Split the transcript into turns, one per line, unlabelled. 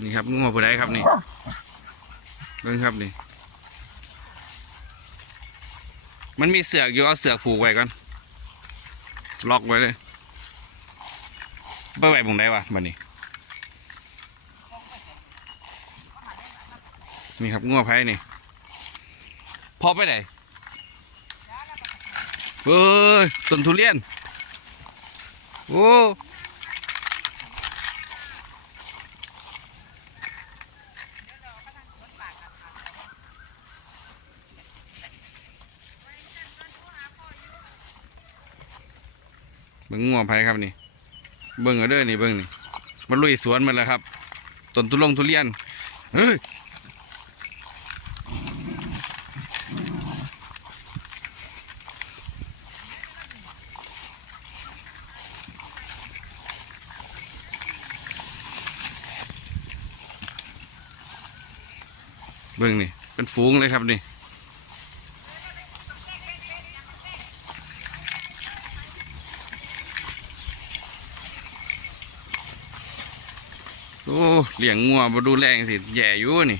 นี่ครับงัวผู้ใดครับนี่เบิ่งครับนี่ มันมีเสือกอยู่เอาเสือกผูกไว้ก่อนล็อกไว้เลยไปไว้บุงได้วะบัดนี้ นี่ครับงัวไผ่นี่พอไปไหนเฮ้ยต้นทุเรียน โอ้ บิ่งงัวไผ่ครับนี่ เบิ่งเอาเด้อนี่เบิ่งนี่ มันลุยสวนมันแล้วครับต้นทุลงทุเรียน เฮ้ยเบิ่งนี่เป็นฝูงเลยครับนี่ โอ้เลี้ยงงัวมาดูแลงสิแย่อยู่นี่